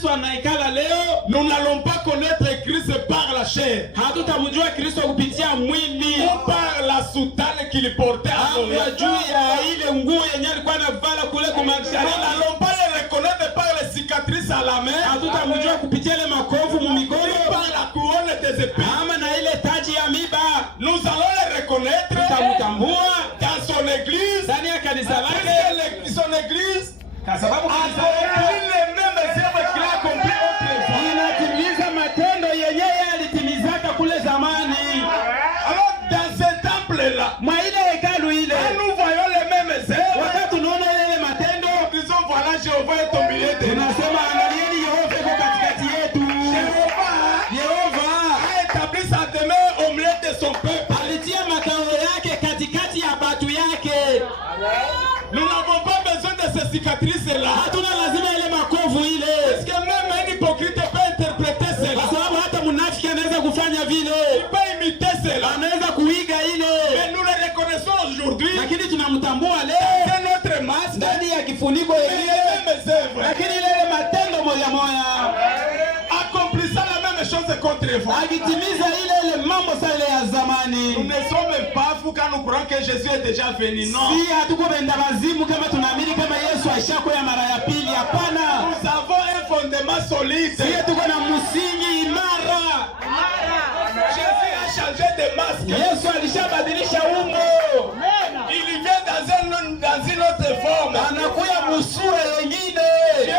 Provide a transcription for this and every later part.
Kristo anaikala leo, nous n'allons pas connaître Christ par la chair, hatutamjua Kristo kupitia mwili ou par la soutane qu'il portait à son au juu ya ile nguo yenye alikuwa anavala kule kwa Nous magharibi. n'allons pas le reconnaître par les cicatrices à la main, Hatutamjua kupitia ile makovu mumikono par la couronne des épées. ama na ile taji ya miba. Nous allons le reconnaître Tutamtambua dans son église, ndani ya kanisa parce lake, que son église kwa sababu kanisa accomplit les mêmes œuvres qu'il a accompli autrefois. inatimiza matendo yenye alitimizaka kule zamani. Alors dans ce temple-là, Mwa ile hekalu ile, quand nous voyons les mêmes œuvres, wakati tunaona ile matendo, nous disons voilà Jéhovah est au milieu de nous. tunasema angalieni Yehova yuko katikati yetu. Yehova A établi sa demeure au milieu de son peuple. alitia makao yake katikati ya batu yake. Nous n'avons pas besoin de ces cicatrices-là. Hatuna lazima ile makovu ile, Parce que même un hypocrite peut interpréter kwa cela. sababu hata munafiki anaweza kufanya vile, Il peut imiter cela. anaweza kuiga ile, Mais nous le reconnaissons aujourd'hui. lakini tunamtambua leo C'est notre masque. ndani ya kifuniko Mais ile, les mêmes œuvres. lakini ile matendo moja moja Accomplissant la même chose qu'autrefois. akitimiza ile mambo sasa ile ya Nous zamani. ne sommes pas fous quand nous croyons que Jésus est déjà venu. Non. Si hatuko benda wazimu kama tunaamini kama Yesu ashakuja mara ya pili. Hapana, Nous avons un fondement solide. sisi tuko na msingi imara. Jésus a changé de masque. Yesu alishabadilisha umbo, Il vient dans une autre forme. anakuya musura yengine. Dieu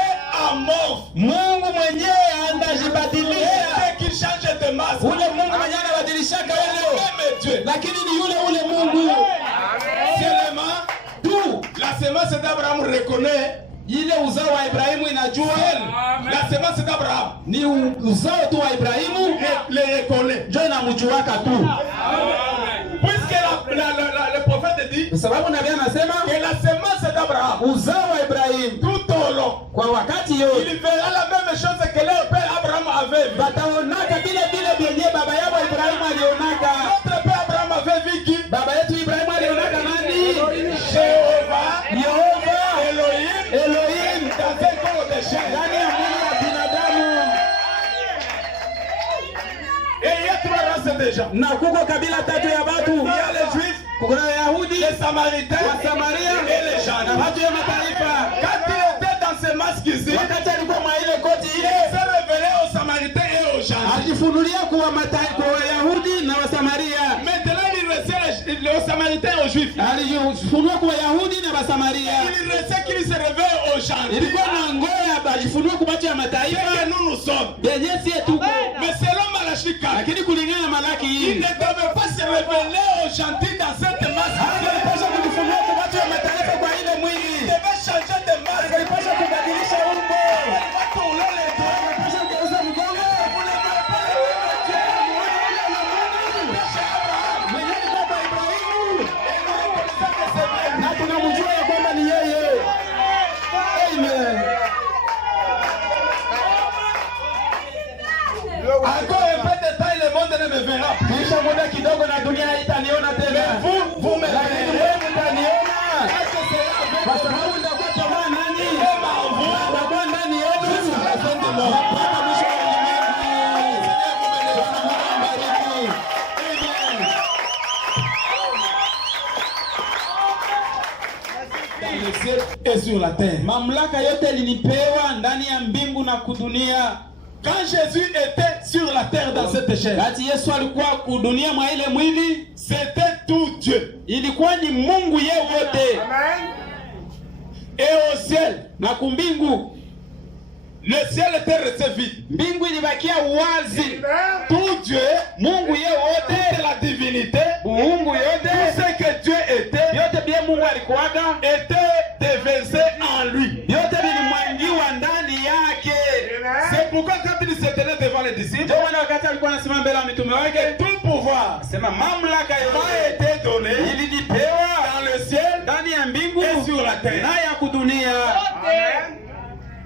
amorphe. Mungu mwenyewe andajibadilisha, C'est qu'il change de masque. ule Mungu mwenyewe anabadilishaka leo, Même Dieu. lakini ni ule Mungu Seulement, tu. la semence d'Abraham reconnaît. Ile uzao wa Ibrahimu inajua, La semence d'Abraham ni uzao tu wa Ibrahimu le reconnaît. ndio inamjuaka tu, Puisque le prophète dit kwa sababu nabii anasema que la semence d'Abraham, uzao wa Ibrahimu tout au long, kwa wakati yote il verra la même chose que leur père Abraham avait vu. bataonaka vile vile vyenye baba yao Ibrahimu alionaka. Notre père Abraham avait vu qui? Baba yetu Ibrahimu alionaka nani? Jéhovah, Yehova, Elohim, Elohim dans un corps de chair. ndani ya mwili wa binadamu. Et il y a trois races de gens. Na kuko kabila tatu ya watu, Il y a les Juifs, kuko na Wayahudi, les Samaritains Wasamaria et les gens. na watu ya mataifa. Quand il était dans ce masque ici, Wakati alikuwa mwa ile koti il ile, s'est révélé aux Samaritains et aux gens. alifunulia kwa mataifa, kwa Wayahudi na Wasamaria. Maintenant, il restait aux Samaritains et aux Juifs. Alifunua kwa Wayahudi na Wasamaria. Il restait qu'il se révèle aux gens. Ilikuwa na ngoya ajifunue kwa watu ya C'est mataifa que nous sommes. yenye sie tuko. Mais selon Malachie 4, Lakini kulingana na Malaki il hii, ne devait pas se révéler aux gentils dans cette masse. alipaswa kujifunua kwa watu ya mataifa kwa ile Il mwili. devait changer de masse. Alipaswa kubadilisha umbo. Il va tourner les doigts. Alipaswa kugeuza mgongo. Mwenye ni baba Ibrahimu. Na tunamjua ya kwamba ni yeye. Amen. Encore un peu de temps, le monde ne me verra plus. Kisha muda kidogo na dunia haitaniona tena. Vous me Lakini verrez. wewe mtaniona. Kwa sababu nitakuwa pamoja nanyi. Nitakuwa ndani yenu. Mpaka mwisho wa ulimwengu. Bwana mbariki. Dans le ciel et sur la terre. Mamlaka yote linipewa ndani ya mbingu na kudunia. Quand Jésus était sur la terre dans cette chair, Kati Yesu alikuwa kudunia mwa ile mwili, c'était tout Dieu. ilikuwa ni Mungu yeye wote. Et au ciel, Na kumbingu, le ciel était resté vide. mbingu ilibakia wazi. Tout Dieu, Mungu yeye wote, toute la divinité, Mungu tout yote, ce que Dieu était, yote bien Mungu alikuwaga, était déversé en lui. yote vilimwangiwa ndani yake. C'est pourquoi quand il se tenait devant les disciples, Ndio maana wakati alikuwa anasimama mbele ya mitume wake, tout pouvoir sema mamlaka m'a yote été donné ilinipewa dans le ciel ndani ya mbingu et sur la terre. na ya kudunia.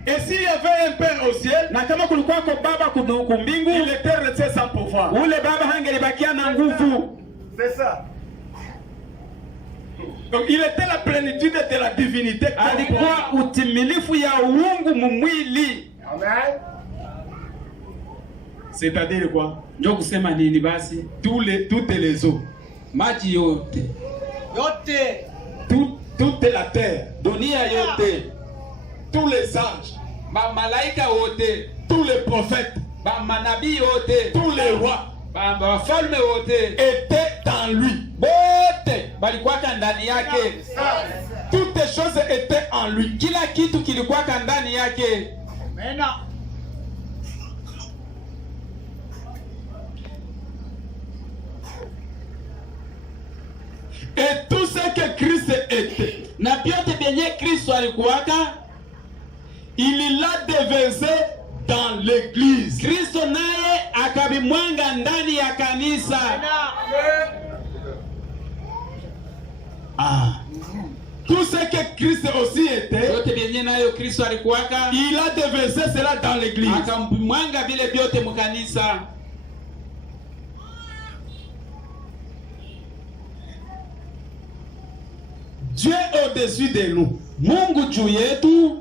Et s'il y avait un père au ciel, Na kama kulikuwa kwa baba kumbingu, il était resté sans pouvoir. ule baba hangelibakia na nguvu. C'est ça. Donc il était la plénitude de la divinité. Alikuwa utimilifu ya uungu mumwili. Amen. C'est-à-dire quoi? Ndio kusema nini basi? Toutes les eaux. Maji yote. Yote. Toute la terre. Dunia yote. Tous les anges. Ba malaika wote. Tous les prophètes. Ba manabii wote. Tous les rois. Ba wafalme wote. Étaient dans lui. Bote balikuwaka ndani yake. Toutes les choses étaient en lui. Kila kitu kilikuwaka ndani yake. Amen. Et tout ce que Christ était, na vyote vyenye Kristo alikuwaka, il l'a déversé dans l'église. Kristo naye akabimwanga ndani ya kanisa. Ah. Tout ce que Christ aussi était, Vyote vyenye nayo Kristo alikuwaka, il a déversé cela dans l'église. akabimwanga vile vyote mkanisa. Dieu au-dessus de nous. Mungu juu yetu,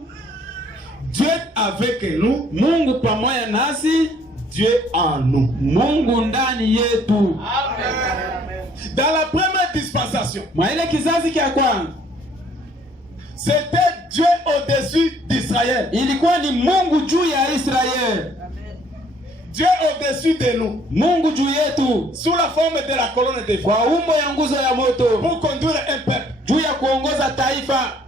Dieu avec nous. Mungu pamoja nasi, Dieu en nous. Mungu ndani yetu. Dans la première dispensation, Mwa ile kizazi kya kwanza, c'était Dieu au-dessus d'Israël. ilikuwa ni Mungu juu ya Israeli. Dieu au-dessus de nous. Mungu juu yetu Sous la forme de la colonne de feu. kwa umbo ya nguzo ya moto, Pour conduire un peuple. juu ya kuongoza taifa.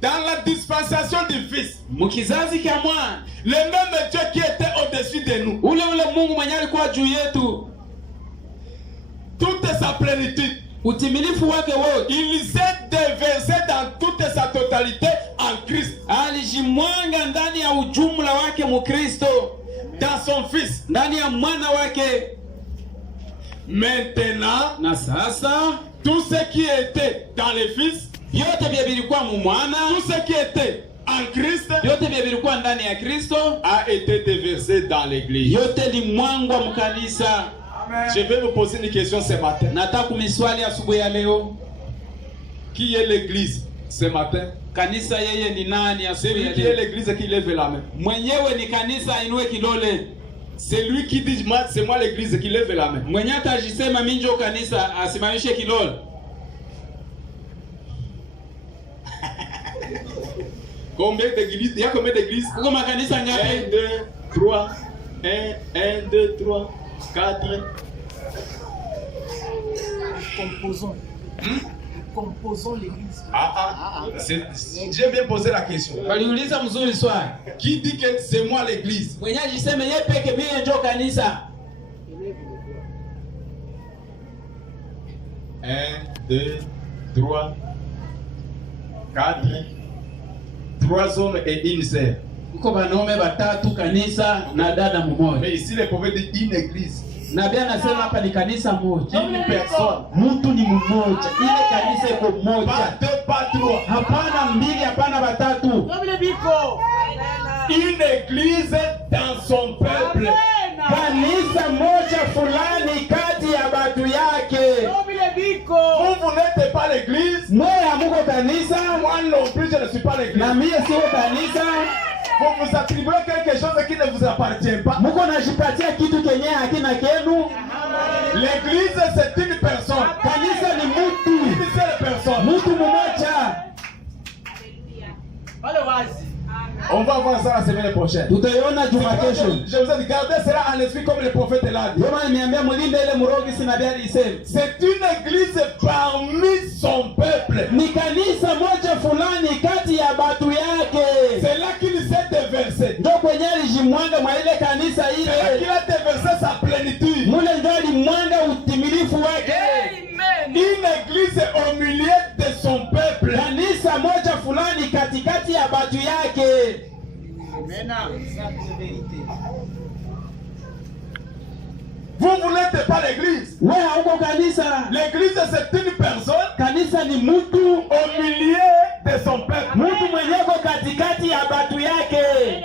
Dans la dispensation du Fils, Mkizazi kya mwana, le même Dieu qui était au-dessus de nous, ule Mungu mwenye alikuwa juu yetu, toute sa plénitude, utimilifu wake wote, il s'est déversé dans toute sa totalité en Christ, alijimwanga ndani ya ujumla wake Mkristo, dans son Fils. ndani ya mwana wake. Maintenant, Na sasa tout ce qui était dans le Fils, vyote vya vilikuwa mu mwana, tout ce qui était en Christ, vyote vya vilikuwa ndani ya Kristo, a été déversé dans l'église. yote limwangwa mkanisa. Je vais vous poser une question ce matin. Nataka kumiswali asubuhi ya leo, Qui est l'église ce matin? kanisa yeye ni nani asubuhi Celui ya qui est leo? l'église qui lève la main. Mwenyewe ni kanisa, inue kidole. C'est lui qui dit, c'est moi l'église qui lève la main. Mwenye atajisema minjo kanisa asimamishe kidole. Combien d'églises? Il y a combien d'églises? Kuko makanisa 1, ngapi? 2, 3. 1, 2, 3, 4. Composons l'église. J'ai bien posé la question. Waliuliza mzuri swali. Qui dit que c'est moi l'église? Mwenye ajiseme yeye peke mimi ndio kanisa. 1, 2, 3, 4. 3 hommes et une sœur. Kuko wanaume watatu kanisa na dada mmoja. Mais ici, les prophètes disent une église. Na Biblia anasema hapa ni kanisa moja. Une personne. Mtu ni mmoja. Ile kanisa iko Pas moja. deux, pas trois. Hapana mbili, hapana watatu. Une église dans son peuple. Kanisa moja fulani kati ya watu yake. Vous n'êtes pas l'église. Mwe hamuko kanisa, Moi non plus, je ne suis pas l'église. na mie sio kanisa. Vous vous attribuez quelque chose qui ne vous appartient pas. Muko najipatia kitu kenye hakina kenu. L'église, c'est une personne. Kanisa ni mtu. Une seule personne. Mtu mmoja. On va voir ça la semaine prochaine. Tutaiona juma kesho. Je vous ai dit, gardez cela en esprit comme le prophète l'a dit. Ndio maana nimeambia mulinde ile murogi sina bia iseme. C'est une église parmi son peuple. Ni kanisa moja fulani kati ya watu yake. C'est là qu'il s'est déversé. Ndio kwenye alijimwanga mwa ile kanisa C'est là qu'il ile. a déversé sa plénitude. Mule ndio alimwanga utimilifu wake. Une église au milieu de son peuple. Kanisa moja fulani katikati ya watu yake. Vous n'êtes pas l'église. Wewe hauko kanisa. L'église, c'est une personne Kanisa ni mtu au milieu de son peuple. mtu mwenye ko katikati ya watu yake.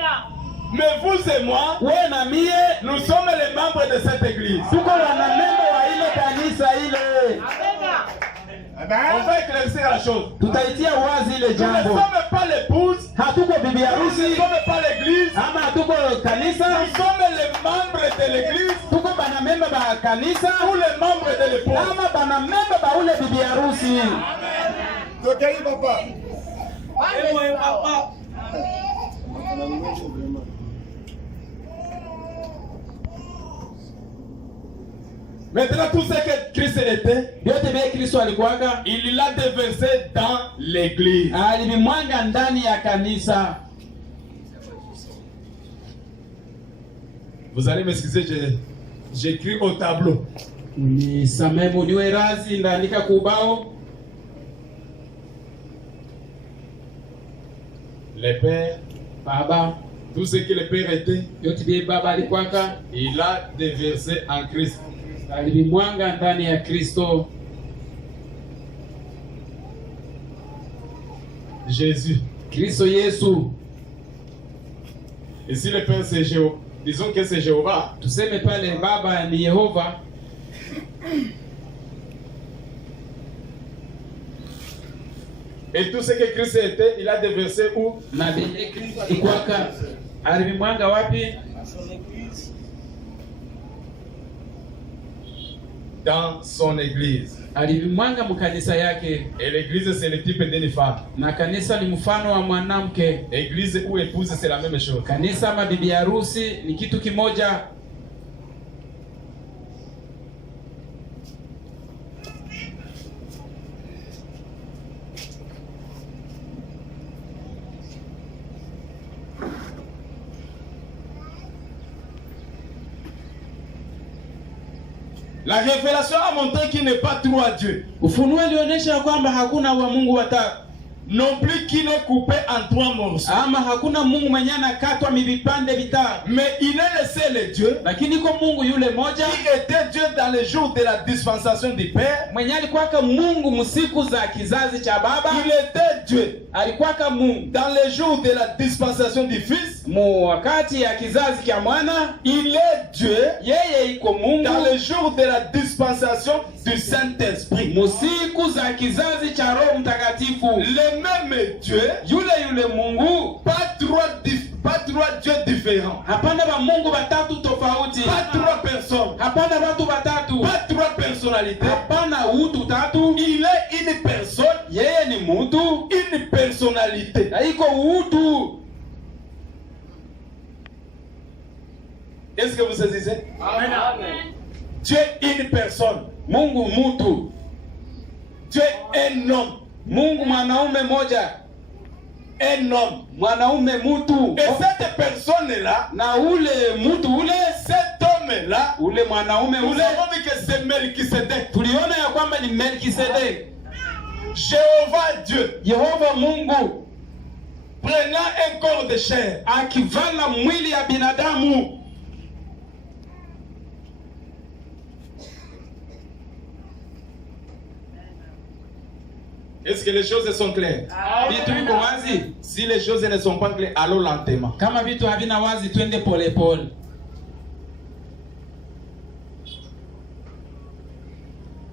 Mais vous et moi, Wewe na mie nous sommes les membres de cette église. tuko wanamemba wa ile kanisa ile. On va éclaircir la chose. Tutaitia wazi ile Nous ne jambo. sommes pas l'épouse, Hatuko bibi nous ne harusi sommes pas l'église, ama hatuko kanisa, nous sommes les membres de l'église tuko banamemba ba kanisa ou les membres de l'épouse. ama banamemba ba ule bibi harusi. Tokei papa. Maintenant, tout ce que Christ était, Vyote vile Kristo alikuwaka il l'a déversé dans l'église. alivimwanga ndani ya kanisa. Vous allez m'excuser, j'écris au tableau. Nisamehe, muniwe razi, ndaandika kubao. Le Père, Baba, tout ce que le Père était, vyote vile baba alikuwaka il a déversé en Christ. alivimwanga ndani ya Kristo. Jésus. Kristo Yesu. Et si le Père c'est Jéhovah, disons que c'est Jéhovah, Tuseme pale baba ni Yehova, et tout ce que Christ était, il a déversé où? na vile Kristo alikuwaka alivimwanga wapi? Dans son église. Alivimwanga mkanisa yake, Et l'église c'est le type d'une femme. na kanisa ni mfano wa mwanamke. Église ou épouse c'est la même chose. Kanisa ama bibi harusi ni kitu kimoja. La révélation a montré qu'il n'est pas trois dieux. Ufunuo ulionyesha kwamba hakuna wa Mungu watatu, Non plus qu'il est coupé en trois morceaux. ama hakuna Mungu mwenye anakatwa vipande vitatu, Mais il est le seul Dieu lakini iko Mungu yule moja qui était Dieu dans les jours de la dispensation du Père. mwenye alikuwaka Mungu msiku za kizazi cha baba, Il était Dieu alikuwaka Mungu dans les jours de la dispensation du Fils. mu wakati ya kizazi cha mwana. Il est Dieu Yeye iko Mungu dans les jours de la dispensation du Saint-Esprit. musiku za kizazi cha Roho Mtakatifu. Le même Dieu, Yule Mungu, pas trois dieux différents, hapana ba Mungu batatu tofauti, pas trois personnes, hapana watu batatu, pas trois personnalités. hapana utu tatu. Il est une personne, Yeye ni mutu une personnalité. na iko utu. Est-ce que vous saisissez? Amen. Dieu est une personne. Mungu mutu, Dieu est un homme. Mungu mwanaume moja, Un homme. mwanaume mutu. Et cette personne-là, Na ule mutu ule, cet homme-là, ule mwanaume nous ule, avons vu que c'est Melchisedec. tuliona ya kwamba ni Melkisedek. Jéhovah Dieu, Yehova Mungu prenant un corps de chair. akivala mwili ya binadamu. Est-ce que les choses sont claires? Vitu viko wazi? Si les choses ne sont pas claires, allons lentement. Kama vitu havina wazi, twende pole pole.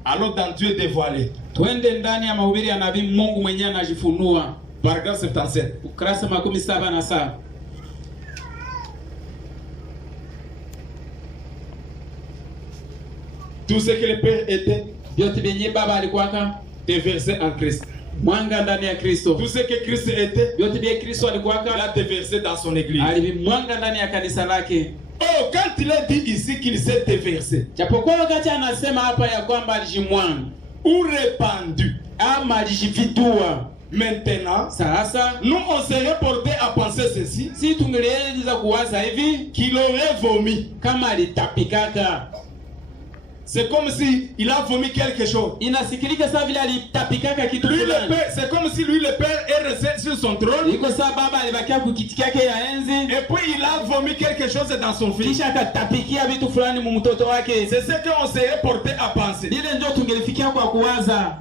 Allons dans Dieu dévoilé. Twende ndani ya mahubiri ya nabii Mungu mwenyewe anajifunua. Paragraphe 77. Ukurasa 77. Tout ce que le Père était, Vyote vyenye baba alikuwaka déversé en Christ. mwanga ndani ya Kristo. Tout ce que Christ était, Vyote vya Kristo il alikuwaka a déversé dans son église. alivimwanga ndani ya kanisa lake. Oh, quand il a dit ici qu'il s'est déversé Japokuwa wakati anasema hapa ya kwamba alijimwanga ou répandu, ama alijifitua, maintenant, sasa nous on serait porté à penser ceci, si tungeliweza kuwaza hivi qu'il aurait vomi. kama alitapikaka. C'est comme si il a vomi quelque chose. Inasikilika sawa vile alitapikaka kitu Lui, le fulani. Père, c'est comme si lui, le Père, est resté sur son trône Iko sawa baba alibakia kukiti kyake ya enzi, et puis il a vomi quelque chose dans son fils. kisha akatapikia vitu fulani mu mtoto wake. C'est ce qu'on serait porté à penser. Ile ndio tungelifikia kwa kuwaza.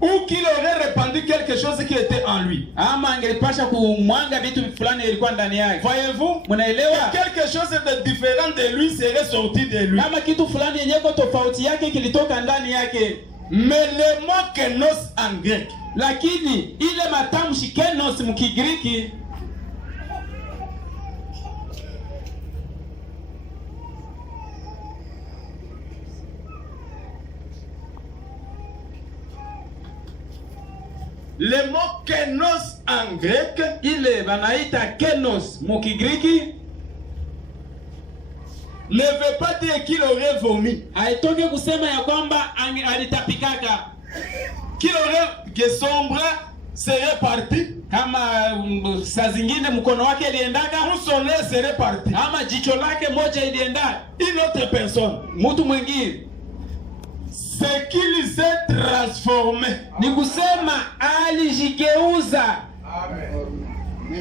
ou qu'il aurait répandu quelque chose qui était en lui. Ama angelipasha kumwanga vitu fulani ilikuwa ndani yake. Voyez-vous? Mnaelewa? Quelque chose de différent de lui serait sorti de lui. Kama kitu fulani yenye ko tofauti yake kilitoka ndani yake. Mais le mot kenos en grec, Lakini ile matamshi kenos mkigiriki le mot kenos en grec ile banaita kenos mkigiriki ne veut pas dire qu'il aurait vomi, haitoke kusema ya kwamba alitapikaka, que son bras serait parti, kama saa zingine mkono wake iliendaka, ou son œil serait parti. ama jicho lake moja ilienda. Une autre personne, Mtu mwingine c'est qu'il s'est transformé. ni kusema alijigeuza.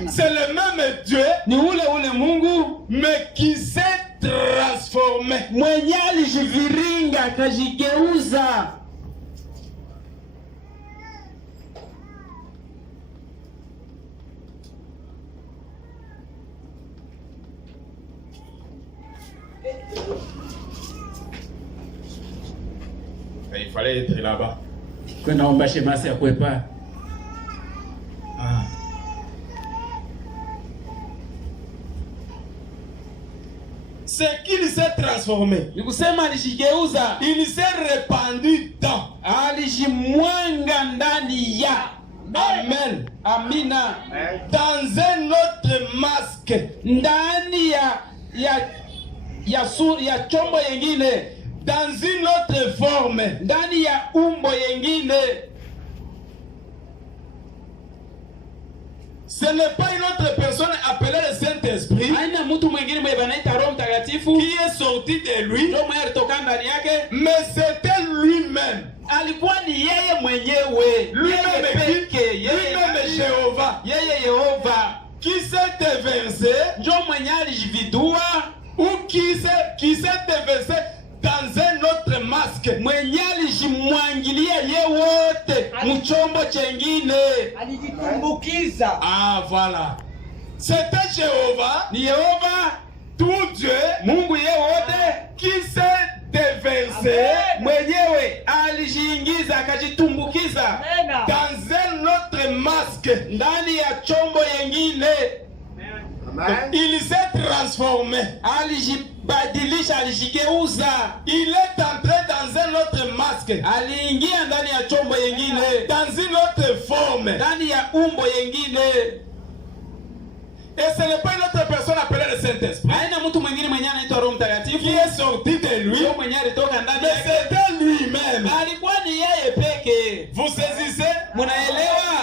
C'est le même Dieu, Ni ule Mungu mais qui s'est transformé. mwenye alijiviringa akajigeuza. Il fallait être là-bas. Naomba shemasi ya kwepa. C'est qu'il s'est transformé. Ni kusema alijigeuza, Il s'est répandu dans. alijimwanga ndani ya. Amen. Amina. Dans un autre masque. Ndani ya chombo yengine, Dans une autre forme. ndani ya umbo yengine. Ce n'est pas une autre personne appelée le Saint-Esprit Haina mtu mwingine mwenye banaita Roho Mtakatifu qui est sorti de lui, ndio mwenye alitoka ndani yake, mais c'était lui-même. alikuwa ni yeye mwenyewe, Lui-même yeye peke, lui-même Jéhovah, yeye Yehova qui s'est déversé ndio mwenye alijividua, ou qui s'est déversé dans un autre masque. mwenye alijimwangilia ye wote mchombo chengine. Alijitumbukiza. Ah, voilà. C'était Jéhovah, Ni Yehova tout Dieu, Mungu ye wote qui s'est déversé mwenyewe alijiingiza akajitumbukiza Tena. dans un autre masque. ndani ya chombo yengine, Il s'est transformé. alijibadilisha, alijigeuza, Il est entré dans un autre masque, aliingia ndani ya chombo yengine, dans une autre forme. ndani ya umbo yengine. Et ce n'est pas une autre personne appelée le Saint-Esprit Haina mtu mwingine mwenye anaitwa Roho Mtakatifu qui est sorti de lui, ndio mwenye alitoka ndani mais yake, c'était lui-même. alikuwa ni yeye peke. Vous saisissez? Munaelewa?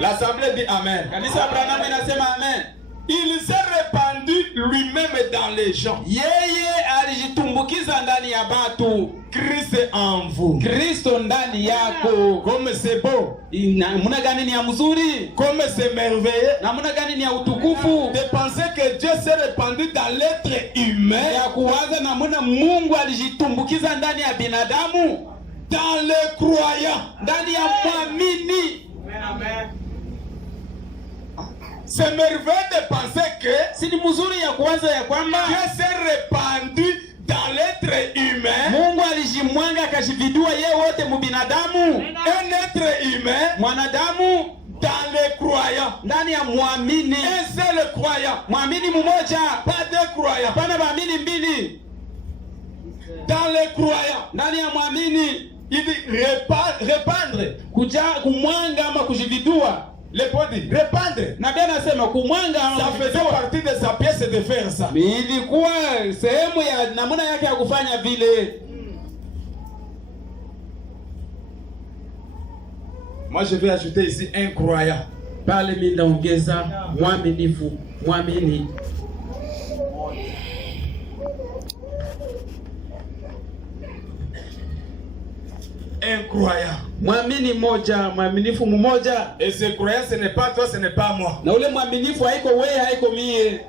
L'assemblée dit Amen. Kanisa la Branham inasema amen. Il s'est répandu lui-même dans les gens. Yeye alijitumbukiza ndani ya batu. Christ est en vous. Kristo ndani yako. Comme c'est beau, Namuna gani ni ya mzuri, comme c'est merveilleux namuna gani ni ya utukufu, de penser que Dieu s'est répandu dans l'être humain, ya kuwaza namuna Mungu alijitumbukiza ndani ya binadamu, dans les croyants. ndani ya mwamini. Amen. C'est merveilleux de penser que Si ni mzuri ya kuwaza ya kwamba Dieu s'est répandu dans l'être humain, Mungu alijimwanga akajividua ye wote mubinadamu, un être humain mwanadamu dans les croyants. ndani ya mwamini. Un seul croyant, Mwamini mmoja, pas deux croyants. hapana baamini mbili. Dans les croyants, Ndani ya mwamini il dit répandre. kumwanga ama kujividua. Le pote dit répandre. Na Biblia inasema kumwanga ama Ça faisait kujividua partie de sa pièce de faire ça. ilikuwa sehemu ya namna yake ya kufanya vile. Moi je vais ajouter ici un croyant. Pale mimi ndaongeza mwaminifu, mwamini. Un croyant. Mwamini mmoja, mwaminifu mmoja. Et ce croyant, ce n'est pas toi, ce n'est pas moi. Na ule mwaminifu haiko wewe, haiko mie.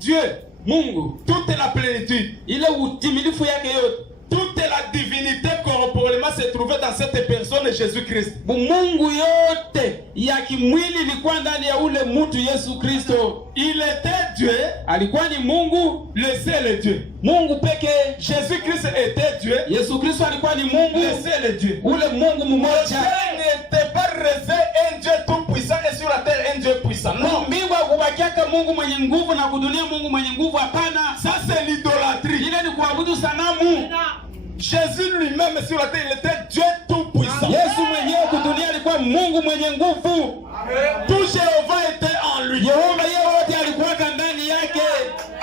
Dieu, Mungu toute la plénitude, ile utimilifu yake yote, toute la divinité corporellement se trouvait dans cette personne Jésus-Christ. Mungu yote ya kimwili ilikuwa ndani ya ule mtu Yesu Kristo. Il était Dieu, Alikuwa ni Mungu, le seul Dieu. Mungu pekee. Jésus-Christ était Dieu, Yesu Kristo alikuwa ni Mungu, le seul Dieu. ule Mungu Dieu mmoja. n'était pas resté un Dieu tout puissant et sur la terre un Dieu puissant. Non, Mbingu kubakiaka Mungu mwenye nguvu na kudunia Mungu mwenye nguvu, hapana. ça c'est l'idolâtrie. Ile ni kuabudu sanamu. Jésus lui-même sur la terre, il était Dieu tout puissant. Yesu mwenyewe kudunia alikuwa Mungu mwenye nguvu. Tout Jéhovah était en lui. Yehova yeye wote alikuwa ndani yake,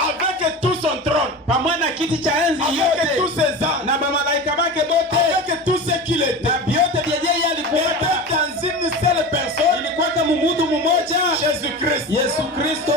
Avec tout son trône, pamoja na kiti cha enzi avec tous yote ses anges, na malaika wake bote avec tout ce qu'il était. na vyote vya yeye alikuwa Dans une seule personne, ilikuwa kama mtu mmoja, Jésus-Christ. Yesu Kristo.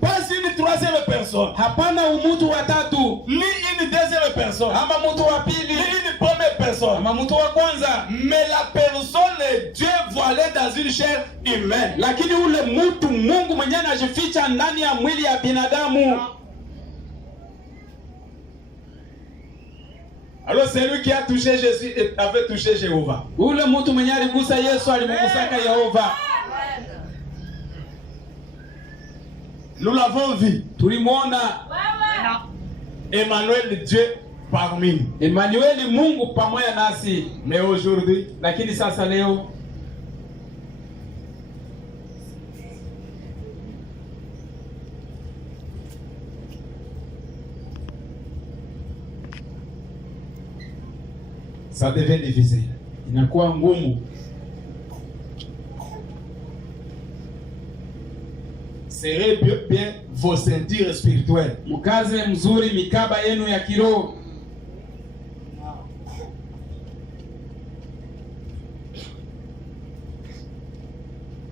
Pas une troisième personne, Hapana umutu wa tatu ni une deuxième personne, ama mtu wa ni pili une première personne. ama mtu wa kwanza, Mais la personne est Dieu voilé dans une chair humaine. lakini ule mtu Mungu mwenyewe anajificha ndani ya mwili ya binadamu. Alors c'est lui qui a touché Jésus et avait touché Jéhovah. Ule mtu mwenyewe aligusa Yesu, alimgusaka Yehova. Nous l'avons vu. Tulimwona Emmanuel, Dieu parmi nous. Emmanueli, Mungu pamoja nasi. Mais aujourd'hui, Lakini sasa leo ça devient difficile. inakuwa ngumu. Serrez bien vos ceintures spirituelles. Mkaze mzuri mikaba yenu ya kiroho.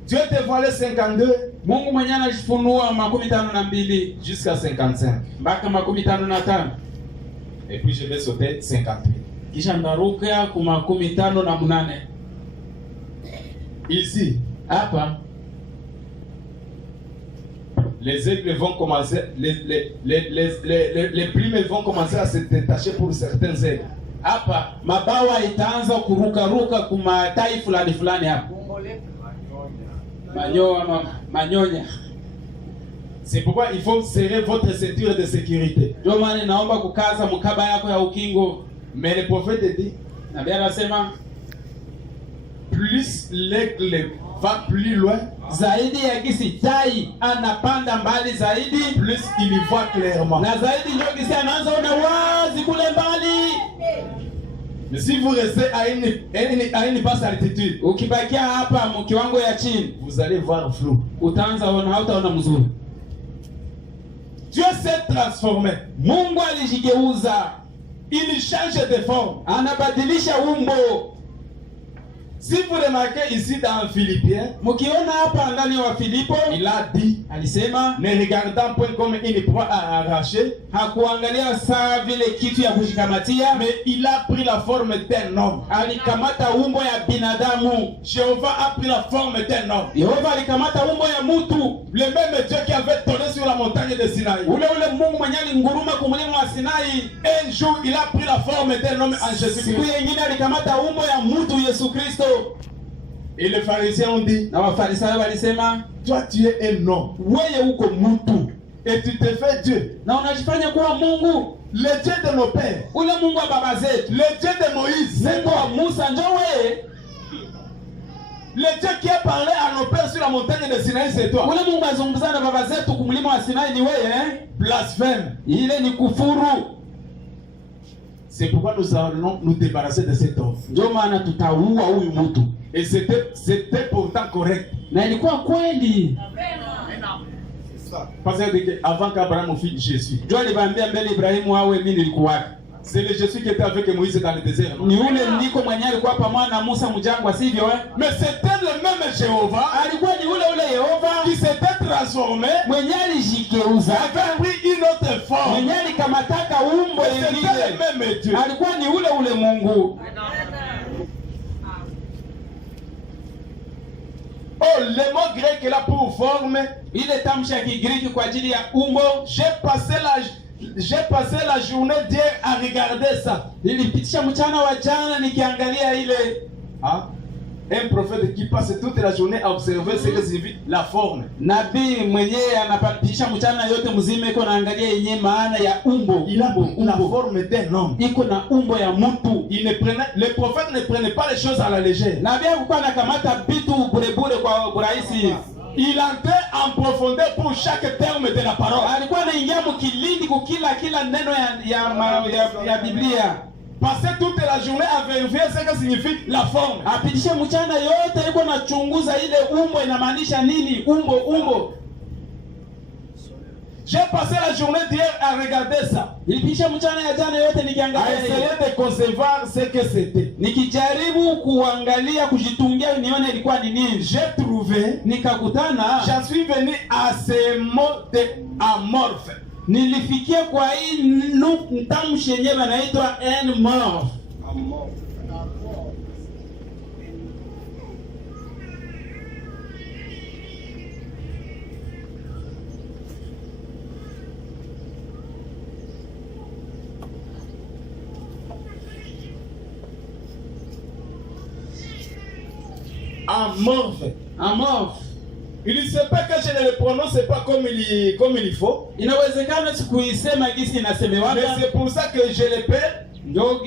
Dieu te voilé 52 Mungu mwenyewe anajifunua 52 jusqu'à 55. mpaka 55, Et puis je vais sauter 58. kisha ndaruka ku 58. Ici, Hapa les aigles vont commencer, les plumes vont commencer à se détacher pour certains aigles. hapa mabawa itaanza kuruka ku matai fulani fulani hapa. Manyonya. C'est pourquoi il faut serrer votre ceinture de sécurité. Ndio maana naomba kukaza mkaba yako ya ukingo. Mais le prophète dit, Nabii anasema plus l'aigle va plus loin, zaidi ya gisi tai anapanda mbali zaidi, plus il y voit clairement. na zaidi ndio gisi anaanza ona wazi kule mbali. Mais si vous restez à une basse altitude, Ukibakia hapa mkiwango ya chini, vous allez voir flou. utaanza ona, hautaona mzuri. Dieu s'est transformé. Mungu alijigeuza, Il change de forme. anabadilisha umbo. Si vous remarquez ici dans Philippiens, Mkiona hapa ndani ya Wafilipo, il a dit, alisema ne regardant point comme une proie à arracher, hakuangalia saa vile kitu ya kushikamatia, mais il a pris la forme d'un homme. alikamata umbo ya binadamu. Jéhovah a pris la forme d'un homme. Yehova alikamata umbo ya mtu. Le même Dieu qui avait tourné sur la montagne de Sinaï. Ule Mungu mwenye alinguruma kumlima wa Sinai, Un jour, il a pris la forme d'un homme en siku Jésus-Christ. nyingine alikamata umbo ya mtu Yesu Kristo. Et les pharisiens ont dit, Na Wafarisayo walisema, toi tu es un homme wewe uko mtu et tu te fais Dieu. na unajifanya kuwa Mungu. Le Dieu de nos pères, Ule Mungu wa baba zetu, le Dieu de Moïse, Mungu wa Musa ndio wewe. le Dieu qui a parlé à nos pères sur la montagne de Sinaï, c'est toi. Ule Mungu azungumza na baba zetu kumlima wa Sinai ni wewe, eh? Blasphème. Ile ni kufuru. C'est pourquoi nous allons nous débarrasser de cet homme. Ndio maana tutaua huyu mtu. Et c'était pourtant correct. Na ilikuwa kweli. Parce que avant qu'Abraham fît Jésus, Ndio aliwaambia mbele Ibrahimu awe mimi nilikuwa. c'est le Jésus qui était avec Moïse dans le désert. Non? Ni ule niko mwenyewe alikuwa pamoja na Musa mjangwa, sivyo eh? Mais c'était le même Jéhovah Alikuwa ni ule Yehova qui s'était transformé, mwenye alijigeuza, avait pris une autre forme. mwenye alikamataka umbo Mais c'était lingine. le même Dieu. Alikuwa ni ule Mungu. Oh, le mot grec là pour forme, ile tamshi ya Kigiriki kwa ajili ya umbo. J'ai passé la journée d'hier à regarder ça. Nilipitisha mchana wa jana nikiangalia ile. Hein? Un prophète qui passe toute la journée à observer ce que signifie la forme. Nabii mwenyewe anapitisha mchana yote mzima iko naangalia yenye maana ya umbo. Il a la forme d'un homme. Iko na umbo ya mtu. Les prophètes ne prenaient pas les choses à la légère. Nabii alikuwa anakamata vitu bure kwa urahisi. Il entrait en profondeur pour chaque terme de la parole. Alikuwa anaingia mkilindi kila neno ya Biblia. Passer toute la journée à vérifier ce que signifie la forme. Apitishe mchana yote iko nachunguza ile umbo inamaanisha nini? Umbo. J'ai passé la journée d'hier à regarder ça. Nilipitisha mchana ya jana yote nikiangalia. À essayer de concevoir ce que c'était. Nikijaribu kuangalia kujitungia nione ilikuwa ni nini. J'ai trouvé, nikakutana, j'en suis venu à ces mots de amorphe. Nilifikia kwa hii mtamshi yenyewe anaitwa amorph. Amorphe. Il se peut que je ne le prononce pas comme il faut. Inawezekana sikuisema gisi inasemewaka. Mais c'est pour ça que je l'appelle. Ndio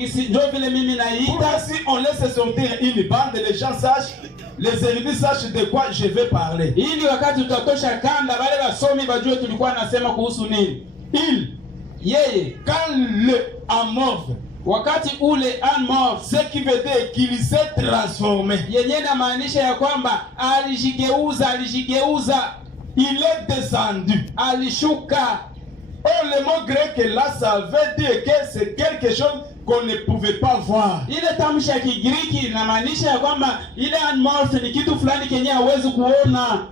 vile mimi naita. Si on laisse sortir une bande, les gens sachent, les érudits sachent de quoi je vais parler. Ili wakati tutatosha kanda wale wasomi wajue tulikuwa nasema kuhusu nini. Yeye quand le amorphe, wakati ule amorphe, ce qui veut dire qu'il s'est transformé. Yenye na maanisha ya kwamba alijigeuza. Il est descendu. Alishuka. Oh, le mot grec là, ça veut dire que c'est quelque chose qu'on ne pouvait pas voir. Ile tamshi ya Kigiriki inamaanisha ya kwamba ile amorphe ni kitu fulani kenye hawezi kuona.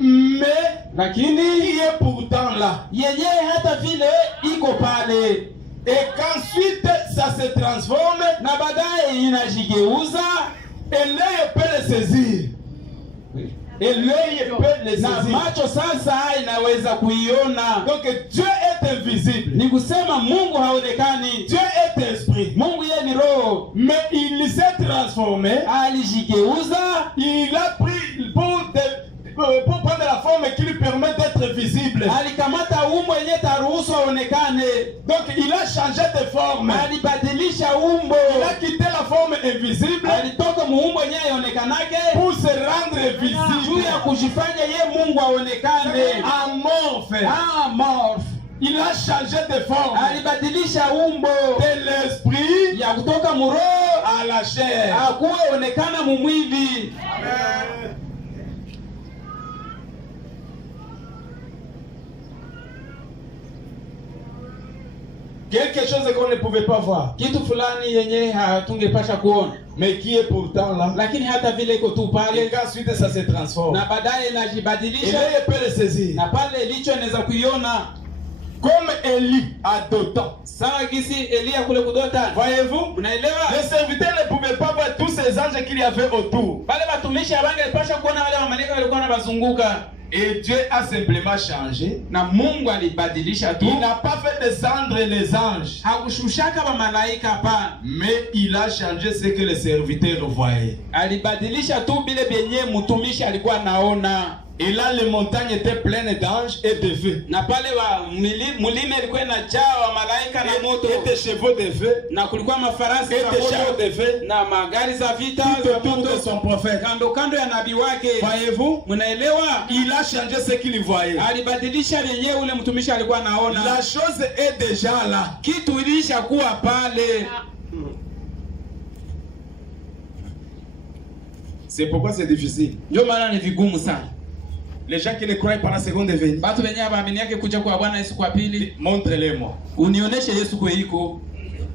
Mais lakini il est pourtant là. Yenye hata vile iko pale. Et qu'ensuite ça se transforme, na baadaye inajigeuza, et l'œil peut le saisir. Et l'œil peut le saisir. Na macho sasa inaweza kuiona. Donc Dieu est invisible. Ni kusema Mungu haonekani. Dieu est esprit. Mungu yeye ni roho. Mais il s'est transformé. Alijigeuza. Il a pris pour prendre la forme qui lui permet d'être visible. Alikamata umbo yenye taruhusu aonekane. Donc il a changé de forme. Alibadilisha umbo. Il a quitté la forme invisible. Alitoka muumbo yenye aonekanake pour se rendre visible. Juu ya kujifanya ye Mungu aonekane. Amorphe. Il a changé de forme. Alibadilisha umbo de l'esprit ya kutoka muroho à la chair. Akuwe onekana mumwili. Amen. Quelque chose qu'on ne pouvait pas voir. Kitu fulani yenye hatungepasha kuona. Mais qui est pourtant là. Lakini hata vile iko tu pale. Et ensuite ça se transforme. Na baadaye inajibadilisha. Et l'œil peut le saisir. Na pale licho inaweza kuiona. Comme Élie à Dothan. Sawa gisi Elia kule kudota. Voyez-vous? Unaelewa? Les serviteurs ne pouvaient pas voir tous ces anges qu'il y avait autour. Bale batumishi abangepasha kuona wale malaika walikuwa wanabazunguka. Et Dieu a simplement changé. Na Mungu alibadilisha tu. Il n'a pas fait descendre les anges. Hakushushaka ba malaika hapana. Mais il a changé ce que les serviteurs voyaient. Alibadilisha tu bile benye mtumishi alikuwa anaona. Et là les montagnes étaient pleines d'anges et de feu. Na pale wa mulime ilikuwa inajaa wa malaika na moto. Et des chevaux de feu. Na kulikuwa mafarasi et des chars de feu. Na magari za vita za moto de son prophète. Kando ya nabii wake. Voyez-vous? Mnaelewa? Il a changé ce qu'il voyait. Alibadilisha yenyewe ule mtumishi alikuwa anaona. La chose est déjà là. Kitu ilisha kuwa pale. C'est pourquoi c'est difficile. Ndio maana ni vigumu sana. Les gens qui ne croient pas la seconde venue. Watu wenye hawaamini yake kuja kwa Bwana Yesu kwa pili. Montre-les-moi. Unionyeshe Yesu kwa iko.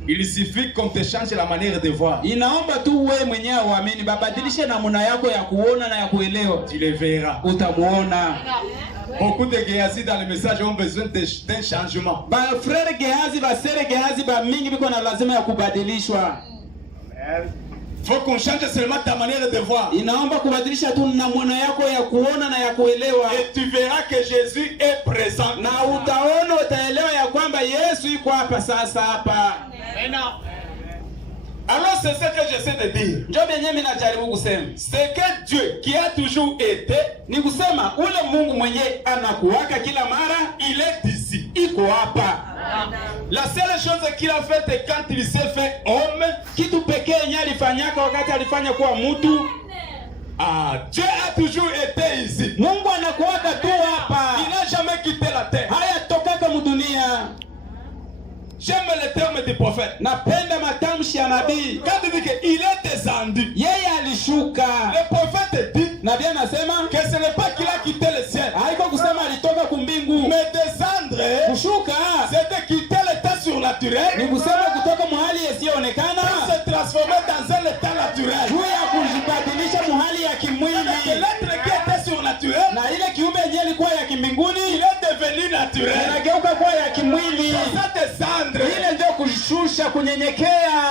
Il suffit qu'on te change la manière de voir. Inaomba tu wewe mwenyewe uamini, babadilishe namna yako ya kuona na ya kuelewa. Tu le verras. Utamuona. Beaucoup de Géasi dans le message ont besoin d'un changement. Ba frère Géasi, ba sere Géasi ba mingi biko na lazima ya kubadilishwa. Amen. Faut qu'on change seulement ta manière de voir. Inaomba kubadilisha tu namna yako ya kuona na ya kuelewa. Et tu verras que Jésus est présent. Na utaona utaelewa ya kwamba Yesu yuko hapa sasa hapa. Alors c'est ce que j'essaie de dire. Ndio benye mimi najaribu kusema. C'est que Dieu qui a toujours été, Ni kusema ule Mungu mwenye anakuwaka kila mara il est ici. iko hapa. La seule chose qu'il a faite quand il s'est fait homme, Kitu pekee yenye alifanyaka wakati alifanya kuwa mtu, Dieu a toujours été ici. Mungu anakuwaka tu hapa. Il n'a jamais quitté la terre. Haya tokaka mudunia. J'aime le terme du prophète. Napenda matamshi ya nabii. Quand il dit qu'il est descendu, Yeye alishuka. le prophète dit Nabii anasema que ce n'est pas qu'il a quitté le ciel, haiko kusema alitoka kumbingu. mais descendre, Kushuka c'était quitter l'état ni surnaturel kusema kutoka mahali isiyoonekana pour se transformer dans un état naturel. juu ya kujibadilisha mahali ya Que kimwili, l'être qui était surnaturel, na ile kiumbe yenyewe ilikuwa ya kimbinguni il est devenu naturel. inageuka kuwa ya kimwili. Ça descendre. Ile ndio kushusha, kunyenyekea.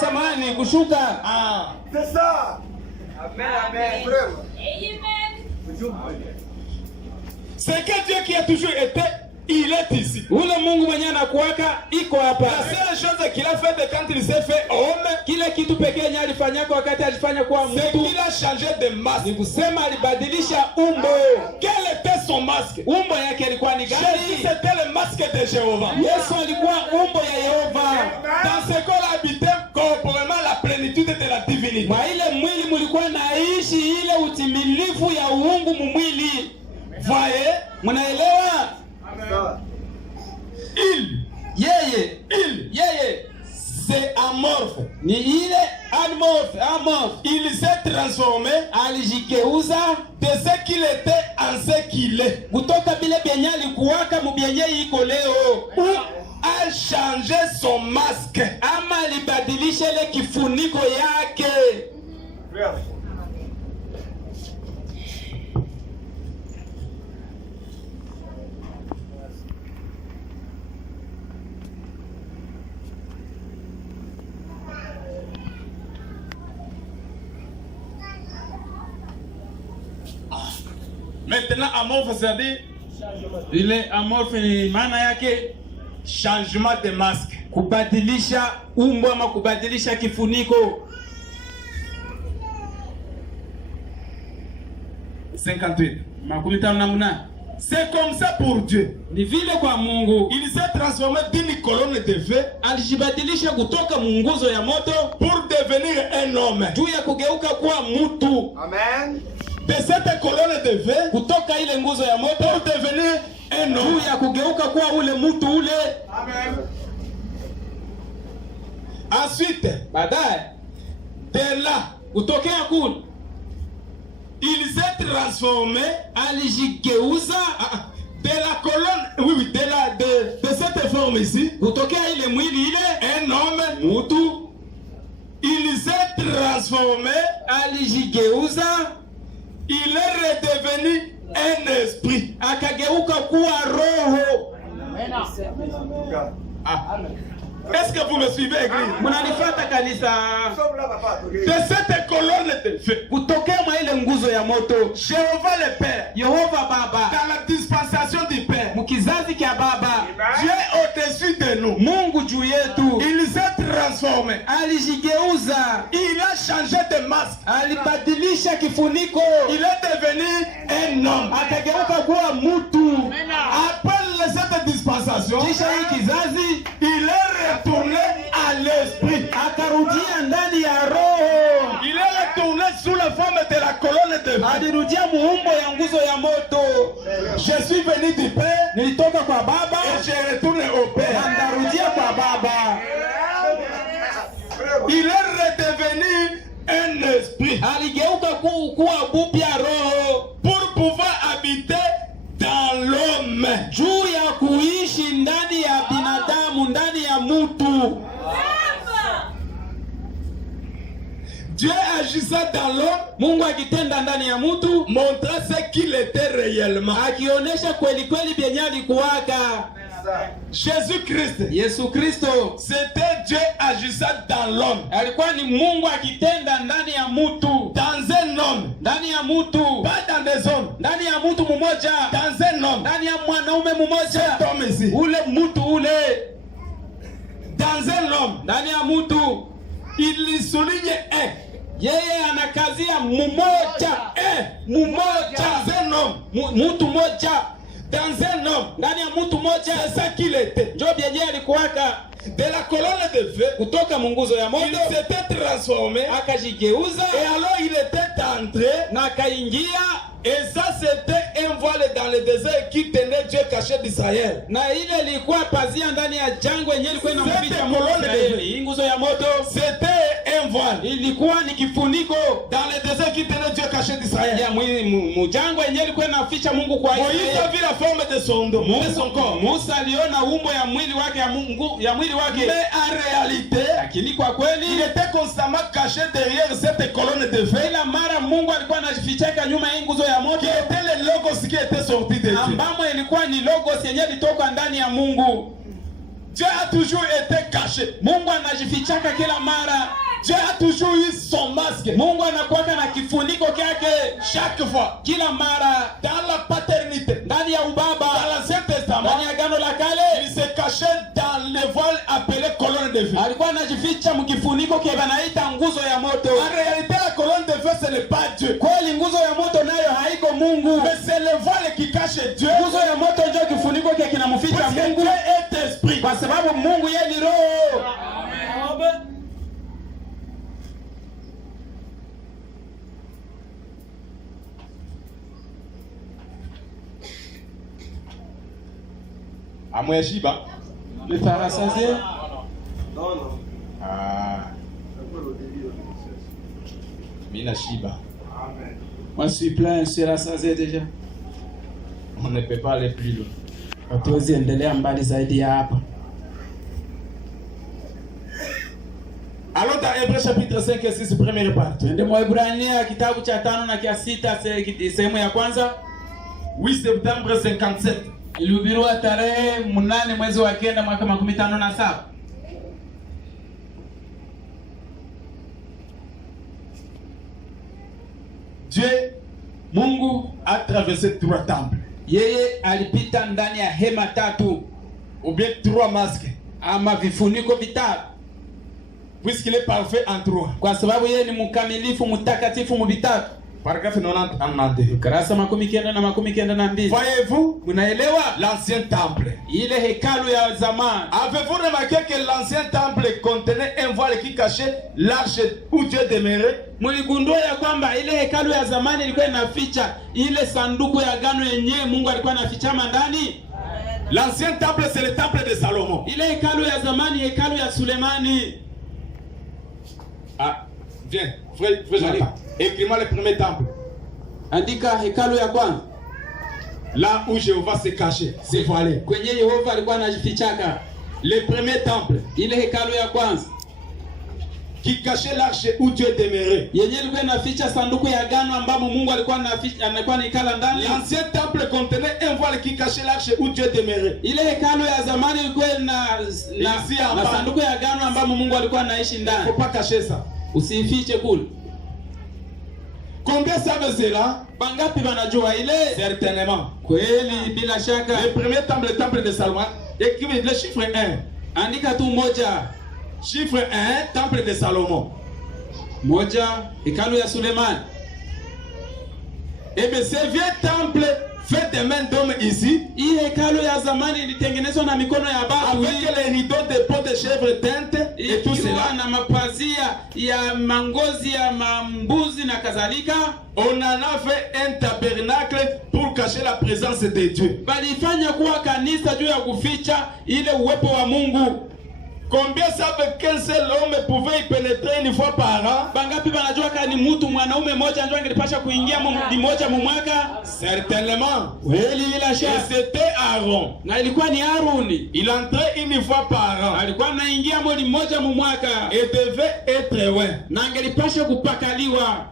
Samahani, kushuka. C'est ça. Amen. C'est que Dieu qui a toujours été, il est ici. Ule Mungu mwenye anakuwaka iko hapa. La seule chose qu'il a fait quand il s'est fait homme, Kile kitu pekee yenye alifanyaka wakati alifanya kuwa c'est mtu qu'il a changé de masque. ni kusema alibadilisha umbo. Quel était son masque? Umbo yake ilikuwa ni Jésus, gani? c'était le masque de Jéhovah. Yesu alikuwa umbo ya Yehova. Dans ce corps habitait corporellement la plénitude de la divinité. Mwa ile mwili mulikuwa naishi ile utimilifu ya uungu mumwili. Voyez, Mnaelewa? Yeye c'est amorphe. ni ile amorphe. Il s'est transformé Alijigeuza de ce qu'il était en ce qu'il est. kutoka bile benye alikuwaka mubyenye iko leo. Ou a changé son masque. Ama alibadilisha ile kifuniko yake. Maintenant, amorphe, c'est-à-dire Ile amorphe ni maana yake changement de masque. kubadilisha umbo ama kubadilisha kifuniko. 58. Makumi tano na mnane. C'est comme ça pour Dieu. Ni vile kwa Mungu Il s'est transformé d'une colonne de feu alijibadilisha kutoka munguzo ya moto pour devenir un homme. juu ya kugeuka kuwa mtu. Amen. De cette colonne de feu Kutoka ile nguzo ya moto pour devenir un juu homme. ya kugeuka kuwa ule mtu ule. Amen. Ensuite, Baadaye de là, kutokea kule il s'est transformé alijigeuza de la colonne, de cette forme ici, kutokea ile mwili ile un homme. mtu. Il s'est transformé, Alijigeuza il est redevenu un esprit. akageuka kuwa roho. Est-ce que vous me suivez, église? Mnanifuata kanisa? De cette colonne de feu, Kutokea mwa ile nguzo ya moto Jéhovah le Père, Yehova Baba, dans la dispensation du Père, mkizazi kya Baba, Dieu au-dessus de nous, Mungu juu yetu il s'est transformé. alijigeuza, Il a changé de masque. alibadilisha kifuniko, Il est devenu un homme. akageuka kuwa mtu. Après cette dispensation, Kisha hii kizazi il est retourné à l'esprit. akarudia ndani ya roho, Il est retourné sous la forme de la colonne de feu. alirudia muumbo ya nguzo ya moto. Je suis venu du Père Nilitoka kwa Baba et je retourne au na Père. ndarudia kwa Baba. Il est redevenu un esprit Aligeuka kuwa bupya roho pour pouvoir habiter dans l'homme. juu ya kuishi ndani ya binadamu, ndani ya mtu. Dieu agissait dans l'homme, Mungu akitenda ndani ya mtu, montrant ce qu'il était réellement. akionyesha kweli kweli byenye alikuwaka. Jésus-Christ, Yesu Kristo c'était Dieu agissant dans l'homme. alikuwa ni Mungu akitenda ndani ya mtu, Dans un homme. ndani ya mtu, Pas dans des hommes. ndani ya mtu mmoja, Dans un homme. ndani ya mwanaume mmoja. Cet homme ici. Ule mtu ule Dans un homme. ndani ya mtu, Il souligne un. yeye anakazia mmoja, mmoja, Dans un homme. mtu mmoja, Dans un homme. ndani ya mtu mmoja. C'est ça qu'il était. Ndio byenye alikuwaka De la colonne de feu, kutoka munguzo ya il moto, s'était transformé. akajigeuza Et alors il était entré. na akaingia, Et ça c'était un voile dans le désert qui tenait Dieu caché d'Israël. na ile ilikuwa pazia ndani ya jangwa yenyewe ilikuwa inamficha C'était Mungu colonne de Israeli. feu. Hii nguzo ya moto C'était un voile ilikuwa ni kifuniko dans le désert qui tenait Dieu caché d'Israël. ya mujangwa yenyewe ilikuwa inaficha Mungu kwa Moïse a Israeli. vu la forme de son dos, de son corps. Musa aliona umbo ya mwili wake ya mwili wake, Mais en réalité, lakini kwa kweli il était constamment caché derrière cette colonne de feu kila mara Mungu alikuwa anajifichaka nyuma ya hii nguzo ya moto, qui était le logos qui était sorti de Dieu. ambamo ilikuwa ni logos yenyewe ilitoka ndani ya Mungu. Dieu a toujours été caché. Mungu anajifichaka kila mara. Dieu a toujours eu son masque. Mungu anakuwaka na kifuniko kyake Chaque fois, kila mara, dans la paternité, ndani ya dans ubaba, l'Ancien Testament, ndani ya Agano la Kale, il se cachait dans le voile appelé colonne de feu. alikuwa anajificha mkifuniko kile banaita nguzo ya moto. En réalité, la colonne de feu, ce n'est pas Dieu. Kweli nguzo ya moto nayo haiko Mungu, Mais c'est le voile qui cache Dieu. nguzo ya moto ndio kifuniko kile kinamficha Parce que Mungu, Dieu est esprit. kwa sababu Mungu yeye ni roho. Amweshiba. Le parasasié, Ah. Mina shiba. moi je suis plein, je suis rassasié déjà. On ne peut pas aller plus loin. Hatuwezi endelea mbali zaidi ya hapa. Allons dans Hébreux chapitre 5 et 6, première partie. Twende Waebrania kitabu cha 5 na cha 6 sehemu ya kwanza. 8 septembre 57. Ilihubiriwa tarehe 8 mwezi wa 9 mwaka 57. Dieu Mungu a traversé 3 temples. yeye alipita ndani ya hema tatu Ou bien 3 masques. ama vifuniko vitatu, Puisqu'il est parfait en 3. kwa sababu yeye ni mkamilifu mtakatifu mu vitatu. Paragraphe 90 en Andé. Ukurasa 90 na 92. Voyez-vous Munaelewa l'ancien temple? ile hekalu ya zamani. Avez-vous remarqué que l'ancien temple contenait un voile qui cachait l'arche où Dieu demeurait? Muligundua ya kwamba ile hekalu ya zamani ilikuwa inaficha ile sanduku ya agano yenyewe Mungu alikuwa anafichama ndani. L'ancien temple, c'est le temple de Salomon. Ile hekalu ya zamani, hekalu ya Sulemani. Ah, viens, frère Jonathan. Écris-moi le premier temple. Andika hekalu ya kwanza. Là où Jéhovah se cachait, se voilait. Kwenye Yehova alikuwa anajifichaka. Le premier temple Ile hekalu ya kwanza qui cachait l'arche où Dieu demeurait. yenyewe ilikuwa inaficha sanduku ya agano ambamo Mungu alikuwa nikala ndani. L'ancien temple contenait un voile qui cachait l'arche où Dieu demeurait. Ile hekalu ya zamani ilikuwa na sanduku ya agano ambamo Mungu alikuwa anaishi Il ne ndani. faut pas cacher ça. Usifiche kule. Combien savent cela? Bangapi wanajua ile? Certainement. Kweli bila shaka. Le premier temple, le temple de Salomon, écrivez le chiffre 1. Andika tu moja. Chiffre 1, temple de Salomon. Moja, hekalu ya Sulemani. Et bien ce vieux temple fait des mains d'hommes ici, Hii hekalu ya zamani ilitengenezwa na mikono ya batu. avec les rideaux de peau de chèvre teintes et tout Ikiwa cela. na mapazia ya mangozi ya mambuzi na kadhalika. On en a fait un tabernacle pour cacher la présence de Dieu. Balifanya kuwa kanisa juu ya kuficha ile uwepo wa Mungu. Combien savent qu'un seul homme pouvait y pénétrer une fois par an? Bangapi banajua kani mtu mwanaume mmoja ndio angelipasha kuingia mmoja mu mwaka? Certainement. Kweli bila Et shaka. c'était Aaron. Na ilikuwa ni Haruni. Il entrait une fois par an Alikuwa anaingia mmoja mu mwaka et devait être loin. na angelipasha kupakaliwa.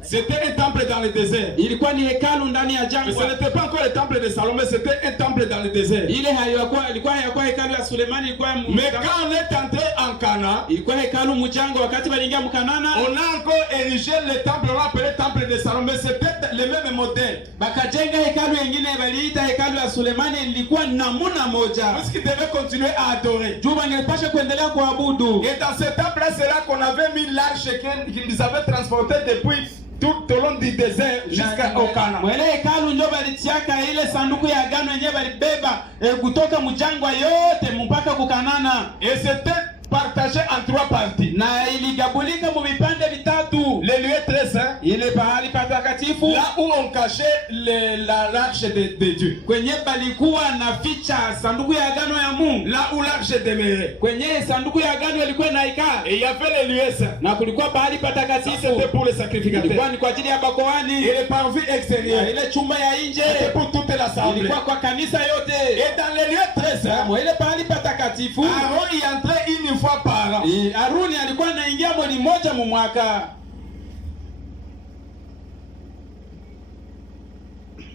C'était un temple dans le désert. ilikuwa ni hekalu ndani ya Mais ce jangwa. n'était pas encore le temple de Salomon, c'était un temple dans le désert. Ile ilikuwa hayakuwa hekalu ya Sulemani, ilikuwa Mais quand on est entré en Canaan, ilikuwa hekalu mjangwa. Wakati waliingia Mkanana, on a encore érigé le temple, on l'a appelé temple de Salomon, mais c'était le même modèle. bakajenga hekalu yengine waliita hekalu ya Sulemani, ilikuwa namuna moja. Puisqu'ils devaient continuer à adorer. Juu wangelipasha kuendelea kuabudu. Et dans ce temple-là, c'est là qu'on avait mis l'arche qu'ils avaient transporté depuis tout au long du désert jusqu'au Canaan. Mwele hekalu ndio balitiaka ile sanduku ya agano yenyewe balibeba kutoka mjangwa yote mpaka kukanana. Et c'était partagé en 3 parties. Na iligabulika mu vipande vitatu. Le lieu très saint, Ile pahali patakatifu, là où on cachait l'arche de Dieu. kwenye balikuwa na ficha sanduku ya agano ya Mungu. Là où l'arche demeurait. Kwenye sanduku ya agano ilikuwa inaikaa. Et il y avait le lieu saint. Na kulikuwa pahali patakatifu. C'était pour les Ilikuwa sacrificateurs. ni kwa ajili ya bakoani. Et les parvis extérieurs. Ile chumba ya nje C'était pour toute l'assemblée. ilikuwa kwa kanisa yote. Et dans le lieu très saint, Ile pahali patakatifu, Aaron y entrait une fois par an. Haruni alikuwa anaingia mwezi mmoja mu mwaka.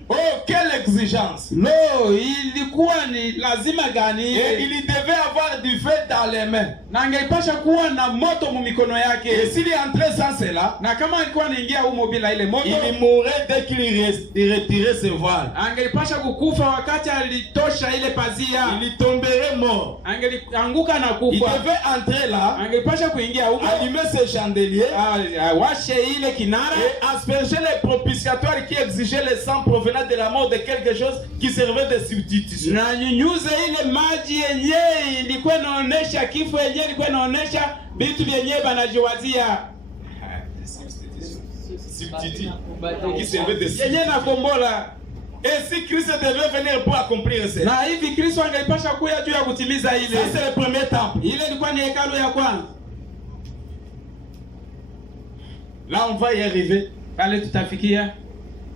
Oh, quelle exigence! Lo, ilikuwa ni lazima gani? Et il devait avoir du feu dans les mains. Na angeipasha kuwa na moto mu mikono Et yake. s'il entrait sans cela, Na kama alikuwa anaingia humo bila ile moto, il mourrait dès qu'il retirait ses voiles. angeipasha kukufa wakati alitosha ile pazia. Il tomberait mort. Angelianguka na Il kufa. devait entrer là, Angeipasha kuingia humo, allumer ses chandeliers awashe ile kinara et asperger les propitiatoires qui exigeaient le sang provenant de la mort de quelque chose qui servait de substitution. na nyunyuze ile maji yenyewe ilikuwa inaonesha kifo yenyewe, ilikuwa inaonesha vitu vyenyewe banajiwazia Substitut. Qui servait de substitution. yenyewe na kombola. Et si Christ devait venir pour accomplir cela, Na hivi Kristo angelipasha kuja juu ya kutimiza ile. ça c'est le premier temple. Ile ilikuwa ni hekalu ya kwanza. Là on va y arriver. Pale tutafikia.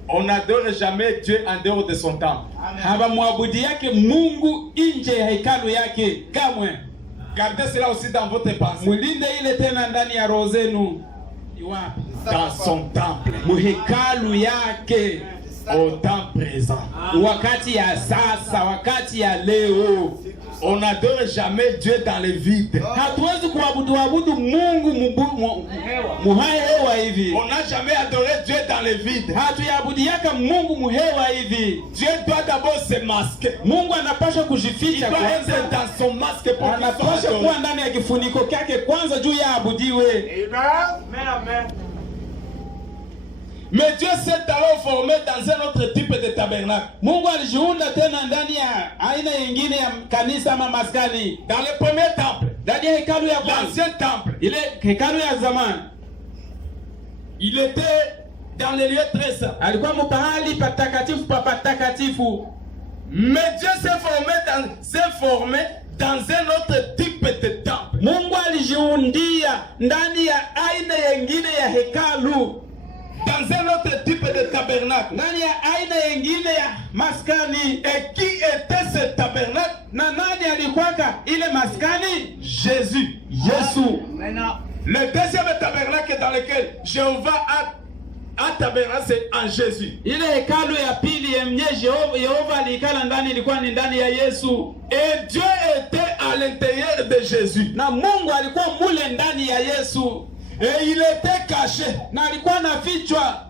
On n'adore jamais Dieu en dehors de son temple. Hawamwabudi yake Mungu nje ya hekalu yake kamwe. Gardez cela aussi dans votre pensée. Mulinde ile tena ndani ya roho zenu. Iwapi? Dans son temple. Muhekalu yake. Au temps présent. Wakati ya sasa, wakati ya leo. On n'adore jamais Dieu dans le vide. Hatuwezi kuabudu Mungu muhai hewa hivi. On n'a jamais adoré Dieu dans le vide. Hatuyabudiaka Mungu muhewa hivi. Dieu doit d'abord se masquer. Mungu anapaswa Il kujificha doit kwanza. être dans son masque pour qu'il soit Anapaswa adoré. kuwa ndani ya kifuniko kyake kwanza juu ya abudiwe. Amen. Amen. Mais Dieu s'est alors formé dans un autre type de tabernacle. Mungu alijiunda tena ndani ya aina nyingine ya kanisa ama maskani. Dans le premier temple, Ndani ya hekalu ya kwanza. l'ancien temple, Ile hekalu ya zamani. il était dans les lieux très saints. Alikuwa mpahali patakatifu pa patakatifu. Mais Dieu s'est formé dans un autre type de temple. Mungu alijiundia ndani ya aina nyingine ya hekalu. Dans un autre type de tabernacle. Ndani ya aina nyingine ya maskani. Et qui était ce tabernacle? Na nani alikuwaka ile maskani? Jésus. Yesu. Le deuxième tabernacle dans lequel Jéhovah a tabernacle, c'est en Jésus. Ile hekalu ya pili yenye Yehova alikala ndani ilikuwa ni ndani ya Yesu. Et Dieu était à l'intérieur de Jésus. Na Mungu alikuwa mule ndani ya Yesu. Et il était caché. Na alikuwa anafichwa.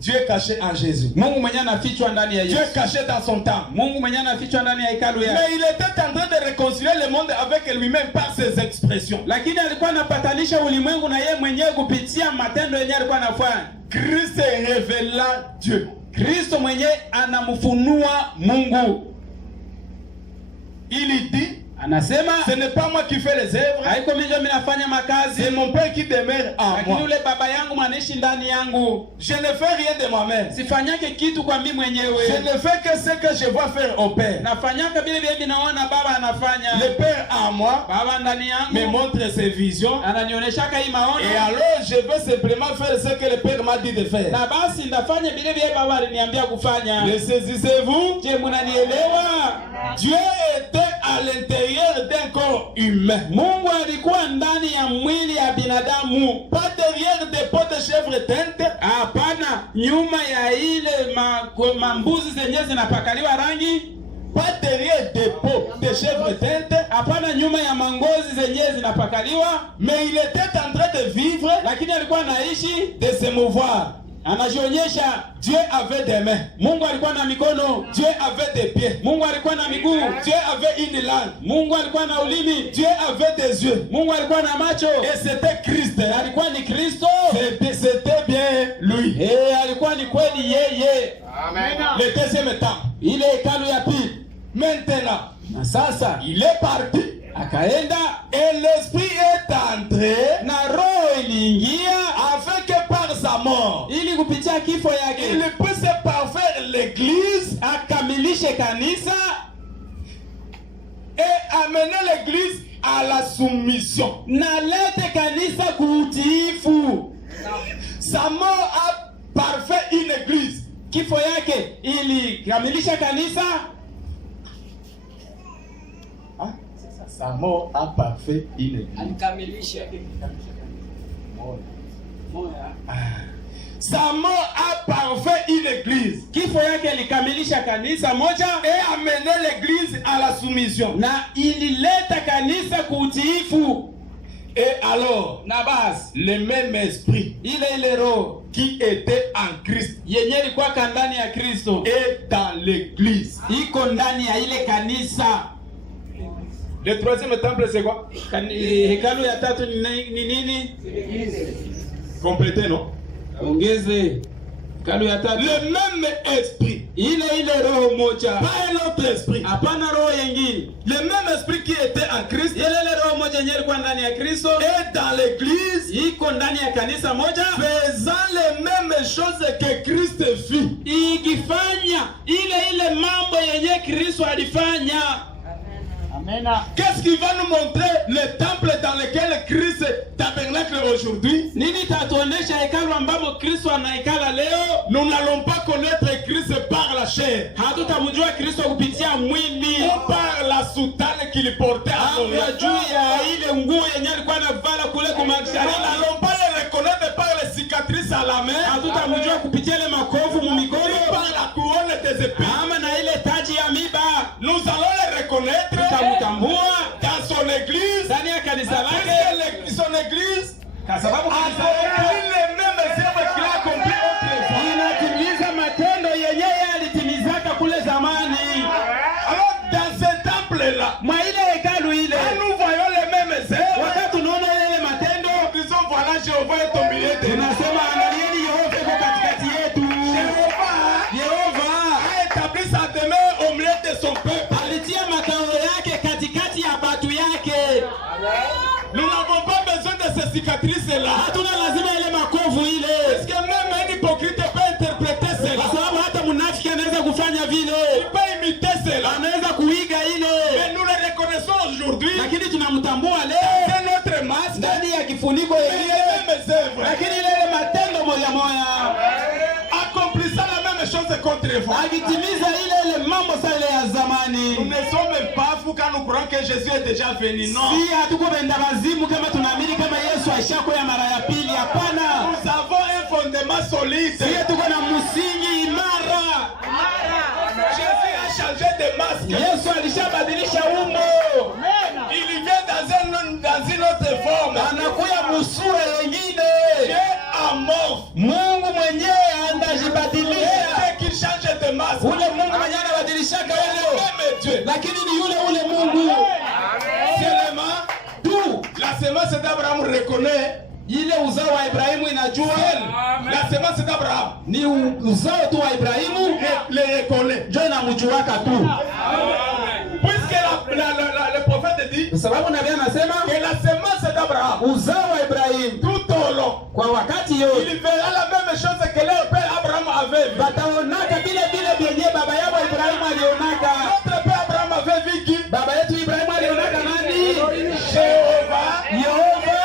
Dieu est caché en Jésus. Mungu mwenyewe anafichwa ndani ya Dieu Yesu. est caché dans son temple. Mungu mwenyewe anafichwa ndani ya hekalu yake. Mais il était en train de réconcilier le monde avec lui-même par ses expressions. Lakini alikuwa anapatanisha ulimwengu na yeye mwenyewe kupitia matendo yenyewe alikuwa anafanya. Christ révéla Dieu. Kristo mwenyewe anamfunua Mungu. Il dit, Anasema ce n'est pas moi qui fais les œuvres, haiko mimi ndio ninafanya makazi, c'est mon Père qui demeure en lakini moi. yule baba yangu mwanaishi ndani yangu. Je ne fais rien de moi-même. Sifanyake kitu kwa mimi Je mwenyewe. ne fais que ce que je vois faire au Père. Nafanyaka vile vile naona baba anafanya. Le Père en moi Baba ndani me yangu montre ses visions. ananionyeshaka hii maono. Et alors je vais simplement faire ce que le Père m'a dit de faire. Na basi ndafanya vile vile baba aliniambia kufanya. Le saisissez-vous? Je, mnanielewa? Dieu était à l'intérieur d'un corps humain. Mungu alikuwa ndani ya mwili ya binadamu. Pas derrière des pots de chèvre teinte. Hapana, nyuma ya ile mambuzi zenye zinapakaliwa rangi. Pas derrière des pots de chèvre teinte. Hapana, nyuma ya mangozi zenye zinapakaliwa. Mais il était en train de vivre, lakini alikuwa anaishi, de se mouvoir. Anajionyesha. Dieu avait des mains. Mungu alikuwa na mikono. Dieu avait des pieds. Mungu alikuwa na miguu. Dieu avait une langue. Mungu alikuwa na ulimi. Dieu avait des yeux. Mungu alikuwa na macho. Et c'était Christ. Alikuwa ni Kristo. C'était bien lui. Alikuwa ni kweli yeye. Amen. Le deuxième temps. Ile hekalu ya pili. Maintenant. Na sasa Il est parti. Akaenda. Et l'esprit est entré. Na roho iliingia. Afin que par sa mort, ili kupitia kifo yake, il puisse parfaire l'église, akamilishe kanisa, et amener l'église à la soumission. Na lete kanisa kuutiifu. Sa mort a parfait une église. Kifo yake ili kamilisha kanisa. Sa mort a parfait une église. Sa mort a parfait une église. Kifo yake likamilisha kanisa moja, et amener l'église à la soumission. Na ilileta kanisa kuutiifu. Et alors, na basi le même esprit ile roho qui était en Christ yenye ilikuwa ndani ya Kristo est dans l'église. Iko ndani ya ile kanisa. Le troisième temple c'est quoi? Hekalu ya tatu ni nini? Complétez, non? Ongeze. Hekalu ya tatu. Le même esprit. Ile roho moja. Pas un autre esprit. Hapana roho nyingine. Le même esprit qui était en Christ. Ile roho moja yenye ilikuwa ndani ya Kristo. Et dans l'église. Iko ndani ya kanisa moja. Faisant les mêmes choses que Christ fit. Ikifanya ile mambo yenye Kristo alifanya. Amen. Qu'est-ce qui va nous montrer le temple dans lequel Christ tabernacle aujourd'hui? Nini tatuonesha hekalu ambamo Kristo anaikala leo? Nous n'allons pas connaître Christ par la chair. Hatutamjua Kristo kupitia mwili. Ou par la soutane qu'il portait à son juu ya ile nguo yenye alikuwa anavala kule kwa mashariki. Nous n'allons pas le reconnaître par les cicatrices à la main. Hatutamjua kupitia ile makovu mumikono. Par la couronne des épées. Ama na ile taji ya miba. Nous allons le reconnaître dans son église. Ndani ya kanisa lake. Son église. Kwa sababu kanisa lake les mêmes œuvres qu'il a accompli autrefois. Inatimiza matendo yenye alitimizaka kule zamani. Alors dans ce temple là, mwa ile hekalu ile, nous voyons les mêmes œuvres. Wakati tunaona ile matendo, nous disons voilà Jéhovah est au milieu de nous. Tunasema angalieni Yehova yuko katikati yetu. Yehova a établi sa demeure au milieu de son peuple. Alitia makao yake katikati ya batu yake. Nous n'avons pas besoin de ces cicatrices là. Hatuna lazima ile makovu ile. Parce que même un hypocrite peut interpréter cela. Kwa sababu hata munafiki anaweza kufanya vile. Il peut imiter cela. Anaweza kuiga ile. Mais nous le reconnaissons aujourd'hui. Lakini tunamtambua leo. C'est notre masque. Ndani ya kifuniko yenyewe. Lakini ile matendo moja moja. Accomplissant la même chose qu'autrefois. Akitimiza ile mambo sale ya zamani. Nous ne sommes pas fous quand nous croyons que Jésus est déjà venu. Non. Si hatuko benda wazimu kama tunaamini kama Yesu ashakuja mara ya pili. Hapana. Nous avons un fondement solide. Si tuko na msingi imara. Jésus a changé de masque. Yesu alishabadilisha umbo. Il vient dans une autre forme. Anakuja musura nyingine. Dieu amorphe. Mungu mwenyewe anajibadilisha. Dès qu'il change de masque. Ule Mungu mwenyewe anabadilishaka leo. Dieu. Lakini ni yule Mungu. Seulement Tu la semence d'Abraham reconnaît. Ile uzao wa Ibrahimu inajua. La semence d'Abraham ni uzao tu wa Ibrahimu le reconnaît. Ndio inamjuaka tu. Puisque le prophète dit kwa sababu nabii anasema que la semence d'Abraham uzao wa Ibrahimu tout au long kwa wakati yote il verra la même chose que leur père Abraham avait vu. Bataonaka vile vyenye baba yao Ibrahimu alionaka. Notre père Abraham avait vu qui? Baba yetu Ibrahimu alionaka nani? Jéhovah, Yehova,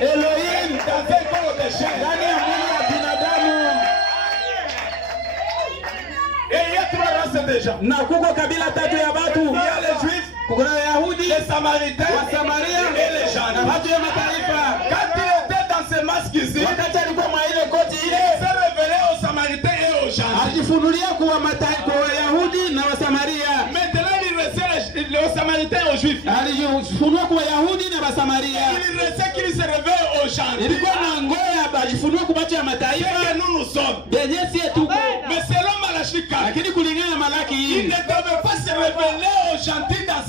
Elohim dans un corps de chair. Ndani ya mwili wa binadamu. Et Yethro classes de gens. Na kuko kabila tatu ya batu. Il y a les Juifs, Kuna Wayahudi, les Samaritains Wasamaria et les gens. na watu ya mataifa. Quand il était dans ce masque ici, Wakati alikuwa mwa ile koti il ile, s'est révélé aux Samaritains et aux gens. alifunulia kwa mataifa, kwa Wayahudi na Wasamaria. Maintenant, il restait aux Samaritains et aux Juifs. Alifunua kwa Wayahudi na Wasamaria. Il restait qu'il se révèle aux gens. Ilikuwa na ngoya alifunua kwa watu ya mataifa. Que nous nous sommes. Yenye sie tuko. Mais selon Malachie 4, Lakini kulingana na Malaki il hii, ne devait pas se révéler aux gentils dans